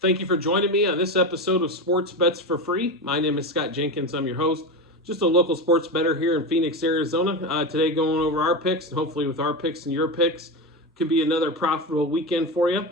Thank you for joining me on this episode of Sports Bets for Free. My name is Scott Jenkins. I'm your host, just a local sports bettor here in Phoenix, Arizona. Today, going over our picks, and hopefully with our picks and your picks, could be another profitable weekend for you.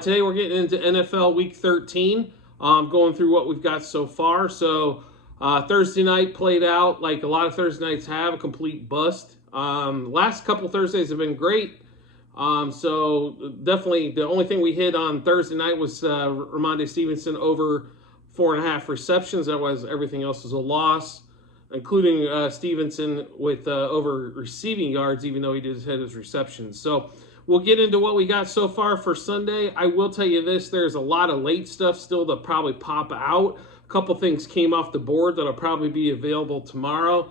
Today, we're getting into NFL Week 13, going through what we've got so far. So, Thursday night played out like a lot of Thursday nights have, a complete bust. Last couple Thursdays have been great. So definitely the only thing we hit on Thursday night was Rhamondre Stevenson over 4.5 receptions. Otherwise, everything else was a loss, including Stevenson with over receiving yards, even though he did hit his receptions. So we'll get into what we got so far for Sunday. I will tell you this, there's a lot of late stuff still to probably pop out. A couple things came off the board that'll probably be available tomorrow.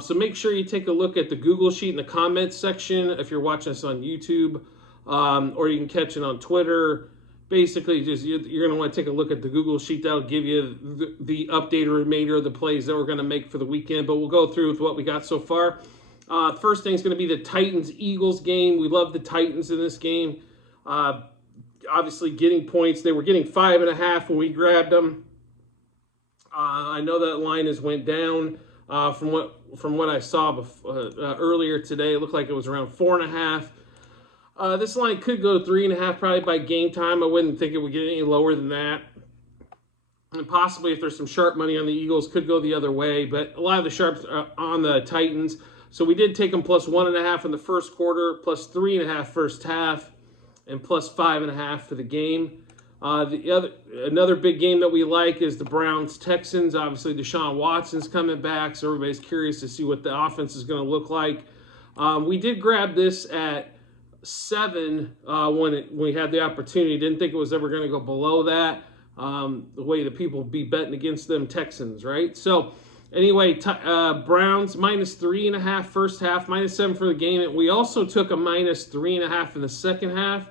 So make sure you take a look at the Google Sheet in the comments section if you're watching us on YouTube, or you can catch it on Twitter. Basically, just you're going to want to take a look at the Google Sheet. That'll give you the updated remainder of the plays that we're going to make for the weekend. But we'll go through with what we got so far. First thing is going to be the Titans-Eagles game. We love the Titans in this game. Obviously, getting points. They were getting 5.5 when we grabbed them. I know that line has went down. From what I saw earlier today, it looked like it was around 4.5. This line could go 3.5 probably by game time. I wouldn't think it would get any lower than that. And possibly if there's some sharp money on the Eagles, could go the other way. But a lot of the sharps are on the Titans. So we did take them plus 1.5 in the first quarter, plus 3.5 first half, and plus 5.5 for the game. Another big game that we like is the Browns-Texans. Obviously, Deshaun Watson's coming back, so everybody's curious to see what the offense is going to look like. We did grab this at 7 when we had the opportunity. Didn't think it was ever going to go below that. The way the people be betting against them Texans, right? So anyway, Browns minus 3.5 first half, minus 7 for the game. And we also took a minus 3.5 in the second half.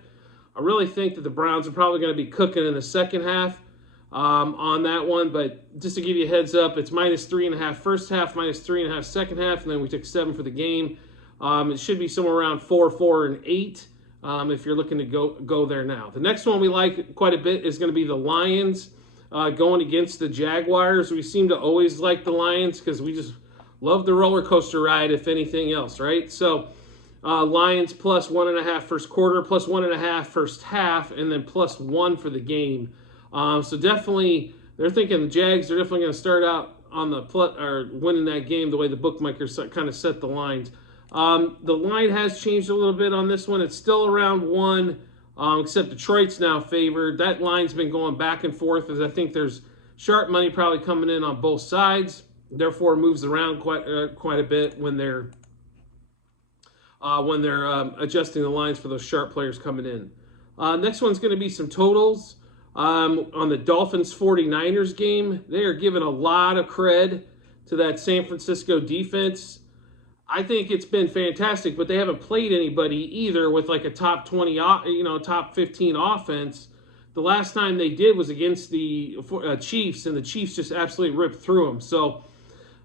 I really think that the Browns are probably going to be cooking in the second half on that one. But just to give you a heads up, it's minus 3.5 first half, minus 3.5 second half, and then we took 7 for the game. It should be somewhere around 4, 4, and 8 if you're looking to go there now. The next one we like quite a bit is going to be the Lions going against the Jaguars. We seem to always like the Lions because we just love the roller coaster ride, if anything else, right? So Lions plus 1.5 first quarter, plus 1.5 first half, and then plus 1 for the game. So definitely, they're thinking the Jags are definitely going to start out on the or winning that game the way the bookmakers kind of set the lines. The line has changed a little bit on this one. It's still around 1, except Detroit's now favored. That line's been going back and forth as I think there's sharp money probably coming in on both sides. Therefore, it moves around quite a bit when they're adjusting the lines for those sharp players coming in. Next one's going to be some totals. On the Dolphins 49ers game, they are giving a lot of cred to that San Francisco defense. I think it's been fantastic, but they haven't played anybody either with like a top 20, top 15 offense. The last time they did was against the Chiefs, and the Chiefs just absolutely ripped through them. So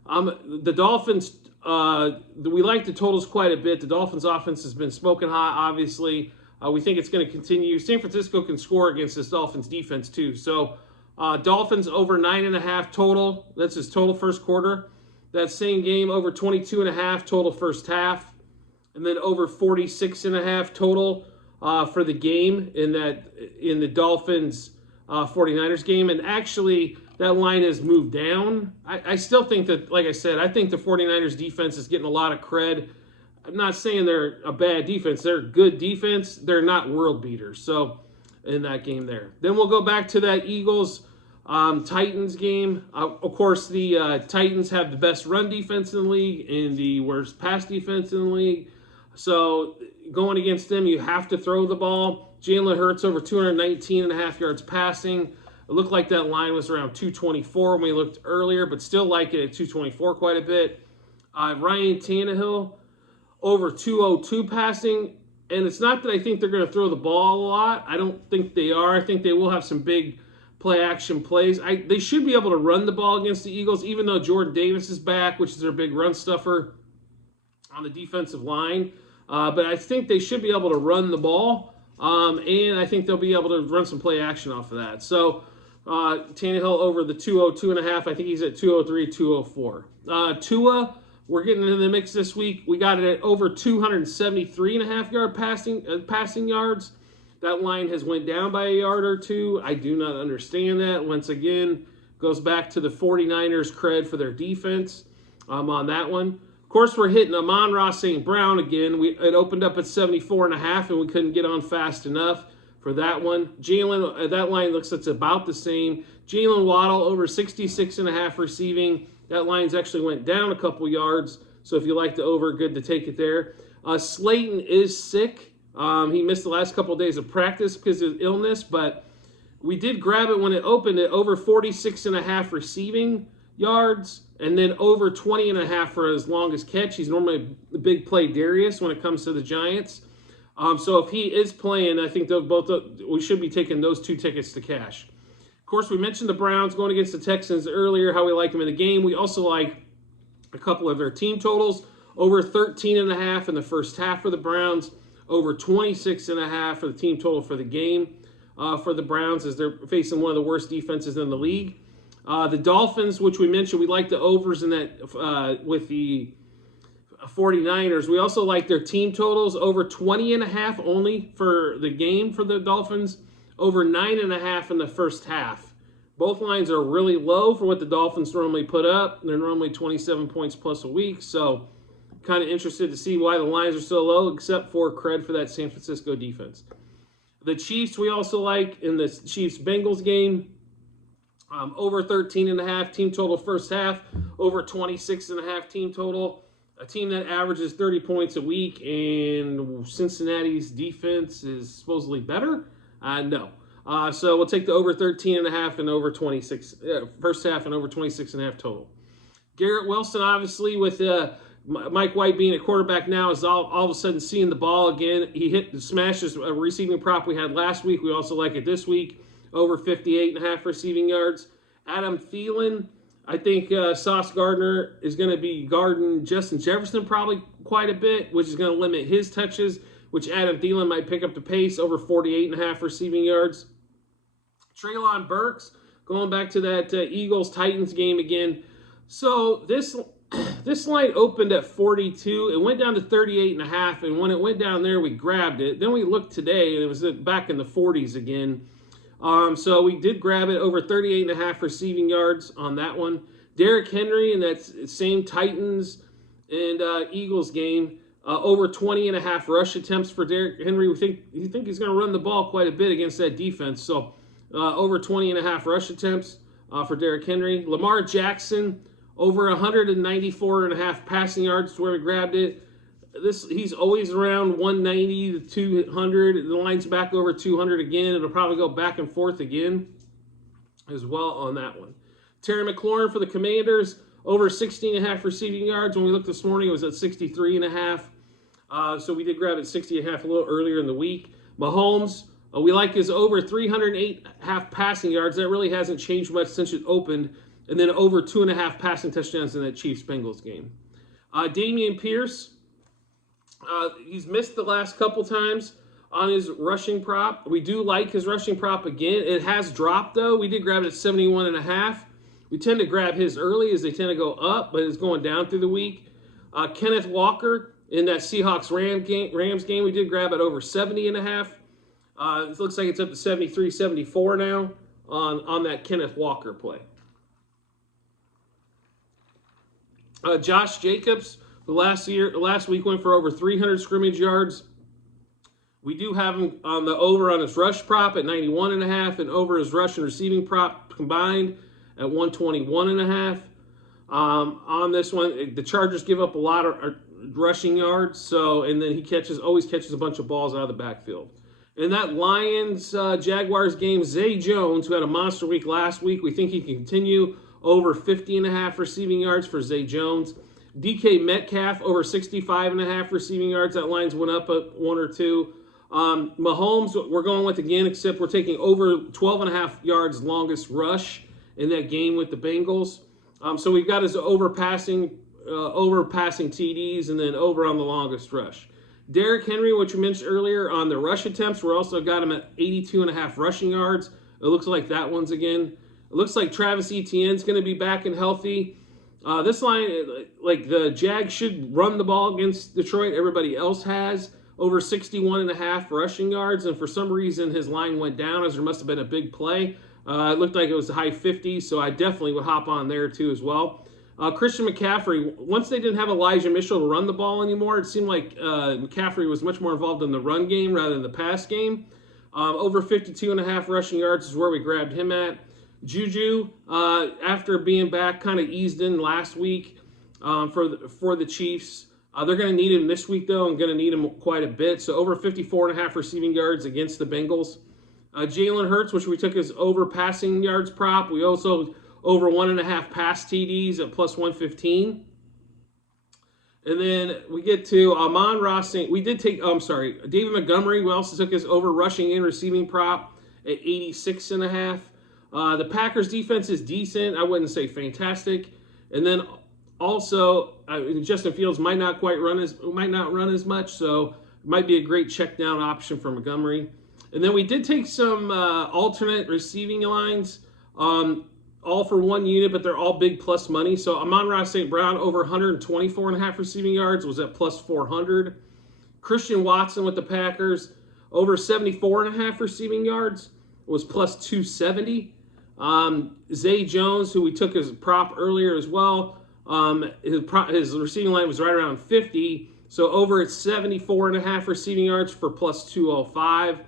the Dolphins, we like the totals quite a bit. The Dolphins offense has been smoking hot, obviously. We think it's going to continue. San Francisco can score against this Dolphins defense too. So Dolphins over 9.5 total. That's his total first quarter. That same game over 22.5 total first half. And then over 46.5 total for the game in the Dolphins 49ers game. And actually, that line has moved down. I still think that, like I said, I think the 49ers defense is getting a lot of cred. I'm not saying they're a bad defense. They're a good defense. They're not world beaters. So in that game there. Then we'll go back to that Eagles Titans game. Of course, the Titans have the best run defense in the league and the worst pass defense in the league. So going against them, you have to throw the ball. Jalen Hurts over 219.5 yards passing. It looked like that line was around 224 when we looked earlier, but still like it at 224 quite a bit. Ryan Tannehill over 202 passing. And it's not that I think they're going to throw the ball a lot. I don't think they are. I think they will have some big play-action plays. They should be able to run the ball against the Eagles, even though Jordan Davis is back, which is their big run stuffer on the defensive line. But I think they should be able to run the ball. And I think they'll be able to run some play action off of that. So Tannehill over the 202.5. I think he's at 203, 204. Tua, we're getting into the mix this week. We got it at over 273.5 passing yards. That line has went down by a yard or two. I do not understand that. Once again, goes back to the 49ers cred for their defense on that one. Of course, we're hitting Amon-Ra St. Brown again. It opened up at 74.5, and we couldn't get on fast enough for that one. Jalen, that line looks it's about the same. Jalen Waddle over 66.5 receiving. That line's actually went down a couple yards. So if you like the over, good to take it there. Slayton is sick. He missed the last couple of days of practice because of illness, but we did grab it when it opened at over 46.5 receiving yards, and then over 20.5 for his longest catch. He's normally a big play Darius when it comes to the Giants. So if he is playing, I think we should be taking those two tickets to cash. Of course, we mentioned the Browns going against the Texans earlier, how we like them in the game. We also like a couple of their team totals. Over 13.5 in the first half for the Browns. Over 26.5 for the team total for the game for the Browns, as they're facing one of the worst defenses in the league. The Dolphins, which we mentioned, we like the overs in that with the 49ers. We also like their team totals. Over 20.5 only for the game for the Dolphins. Over 9.5 in the first half. Both lines are really low for what the Dolphins normally put up. They're normally 27 points plus a week. So kind of interested to see why the lines are so low, except for cred for that San Francisco defense. The Chiefs we also like in the Chiefs-Bengals game. Over 13.5 team total first half. Over 26.5 team total. A team that averages 30 points a week, and Cincinnati's defense is supposedly better? No. So we'll take the over 13.5 and over 26 first half and over 26.5 total. Garrett Wilson, obviously, with Mike White being a quarterback now, is all of a sudden seeing the ball again. He smashed his receiving prop we had last week. We also like it this week. Over 58.5 receiving yards. Adam Thielen, I think Sauce Gardner is going to be guarding Justin Jefferson probably quite a bit, which is going to limit his touches, which Adam Thielen might pick up the pace. Over 48.5 receiving yards. Treylon Burks, going back to that Eagles-Titans game again. So this line opened at 42. It went down to 38.5, and when it went down there, we grabbed it. Then we looked today, and it was back in the 40s again. So we did grab it over 38.5 receiving yards on that one. Derrick Henry in that same Titans and Eagles game, over 20.5 rush attempts for Derrick Henry. We think he's going to run the ball quite a bit against that defense. So over 20.5 rush attempts for Derrick Henry. Lamar Jackson, over 194.5 passing yards to where we grabbed it. He's always around 190 to 200. The line's back over 200 again. It'll probably go back and forth again as well on that one. Terry McLaurin for the Commanders, over 16.5 receiving yards. When we looked this morning, it was at 63.5. So we did grab it 60.5 a little earlier in the week. Mahomes, we like his over 308.5 passing yards. That really hasn't changed much since it opened. And then over 2.5 passing touchdowns in that Chiefs-Bengals game. Dameon Pierce, he's missed the last couple times on his rushing prop. We do like his rushing prop again. It has dropped, though. We did grab it at 71.5. We tend to grab his early as they tend to go up, but it's going down through the week. Kenneth Walker in that Seahawks-Rams game, we did grab it over 70.5. It looks like it's up to 73, 74 now on that Kenneth Walker play. Josh Jacobs, last week went for over 300 scrimmage yards. We do have him on the over on his rush prop at 91.5 and over his rush and receiving prop combined at 121.5. On this one, the Chargers give up a lot of rushing yards, and then he always catches a bunch of balls out of the backfield. In that Lions-Jaguars game, Zay Jones, who had a monster week last week, we think he can continue. Over 50.5 receiving yards for Zay Jones. DK Metcalf, over 65.5 receiving yards. That line's went up a one or two. Mahomes, we're going with again, except we're taking over 12.5 yards longest rush in that game with the Bengals. So we've got his over passing TDs and then over on the longest rush. Derrick Henry, which we mentioned earlier on the rush attempts, we also got him at 82.5 rushing yards. It looks like that one's again. It looks like Travis Etienne's going to be back and healthy. This line, like the Jags should run the ball against Detroit. Everybody else has over 61.5 rushing yards, and for some reason his line went down as there must have been a big play. It looked like it was the high 50s, so I definitely would hop on there too as well. Christian McCaffrey, once they didn't have Elijah Mitchell to run the ball anymore, it seemed like McCaffrey was much more involved in the run game rather than the pass game. Over 52.5 rushing yards is where we grabbed him at. Juju, after being back, kind of eased in last week for the Chiefs. They're going to need him this week, though, and going to need him quite a bit. So over 54.5 receiving yards against the Bengals. Jalen Hurts, which we took as over passing yards prop. We also over 1.5 pass TDs at plus 115. And then we get to Amon-Ra St. We did take, David Montgomery. We also took his over rushing and receiving prop at 86.5. The Packers defense is decent. I wouldn't say fantastic. And then also, Justin Fields might not run as much, so it might be a great check down option for Montgomery. And then we did take some alternate receiving lines, all for one unit, but they're all big plus money. So Amon-Ra St. Brown over 124.5 receiving yards was at plus 400. Christian Watson with the Packers over 74.5 receiving yards was plus 270. Zay Jones, who we took as a prop earlier as well, his receiving line was right around 50, so over at 74.5 receiving yards for plus 205.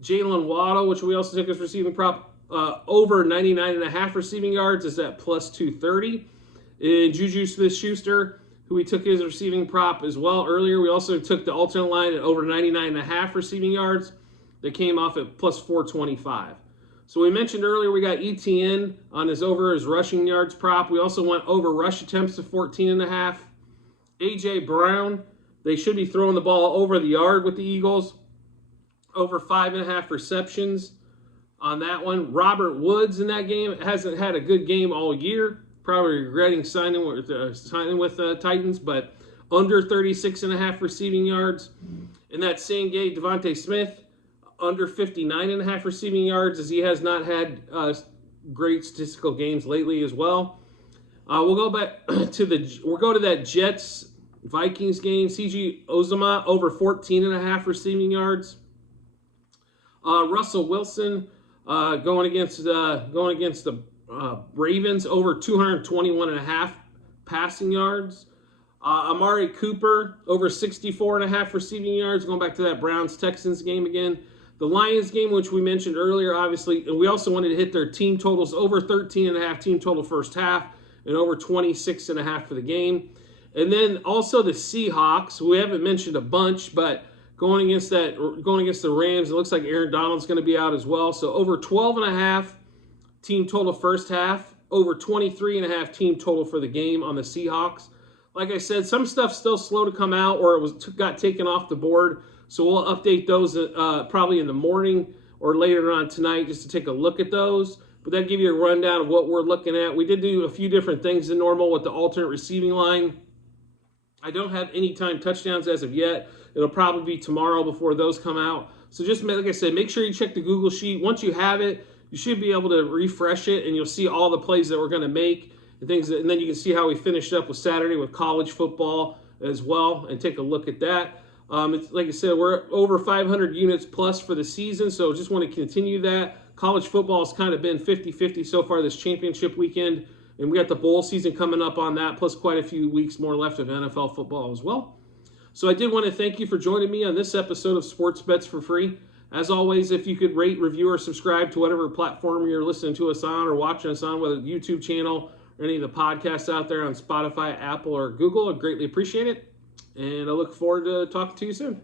Jalen Waddle, which we also took as receiving prop, over 99.5 receiving yards is at plus 230. And Juju Smith-Schuster, who we took as receiving prop as well earlier, we also took the alternate line at over 99.5 receiving yards. That came off at plus 425. So we mentioned earlier we got ETN on his rushing yards prop. We also went over rush attempts to 14.5. A.J. Brown, they should be throwing the ball over the yard with the Eagles. Over 5.5 receptions on that one. Robert Woods in that game hasn't had a good game all year. Probably regretting signing with Titans, but under 36.5 receiving yards. In that same game, Devontae Smith, under 59.5 receiving yards, as he has not had great statistical games lately as well. We'll go back to that Jets Vikings game. CJ Uzomah over 14.5 receiving yards. Russell Wilson going against the Ravens over 221.5 passing yards. Amari Cooper over 64.5 receiving yards. Going back to that Browns-Texans game again. The Lions game, which we mentioned earlier, obviously, and we also wanted to hit their team totals over 13.5 team total first half and over 26.5 for the game. And then also the Seahawks, we haven't mentioned a bunch, but going against the Rams, it looks like Aaron Donald's going to be out as well. So over 12.5 team total first half, over 23.5 team total for the game on the Seahawks. Like I said, some stuff's still slow to come out or got taken off the board. So we'll update those probably in the morning or later on tonight just to take a look at those. But that'll give you a rundown of what we're looking at. We did do a few different things than normal with the alternate receiving line. I don't have any time touchdowns as of yet. It'll probably be tomorrow before those come out. So just like I said, make sure you check the Google Sheet. Once you have it, you should be able to refresh it, and you'll see all the plays that we're going to make and things. And then you can see how we finished up with Saturday with college football as well, and take a look at that. It's, like I said, we're over 500 units plus for the season, so just want to continue that. College football has kind of been 50-50 so far this championship weekend, and we got the bowl season coming up on that, plus quite a few weeks more left of NFL football as well. So I did want to thank you for joining me on this episode of Sports Bets for Free. As always, if you could rate, review, or subscribe to whatever platform you're listening to us on or watching us on, whether the YouTube channel or any of the podcasts out there on Spotify, Apple, or Google, I'd greatly appreciate it. And I look forward to talking to you soon.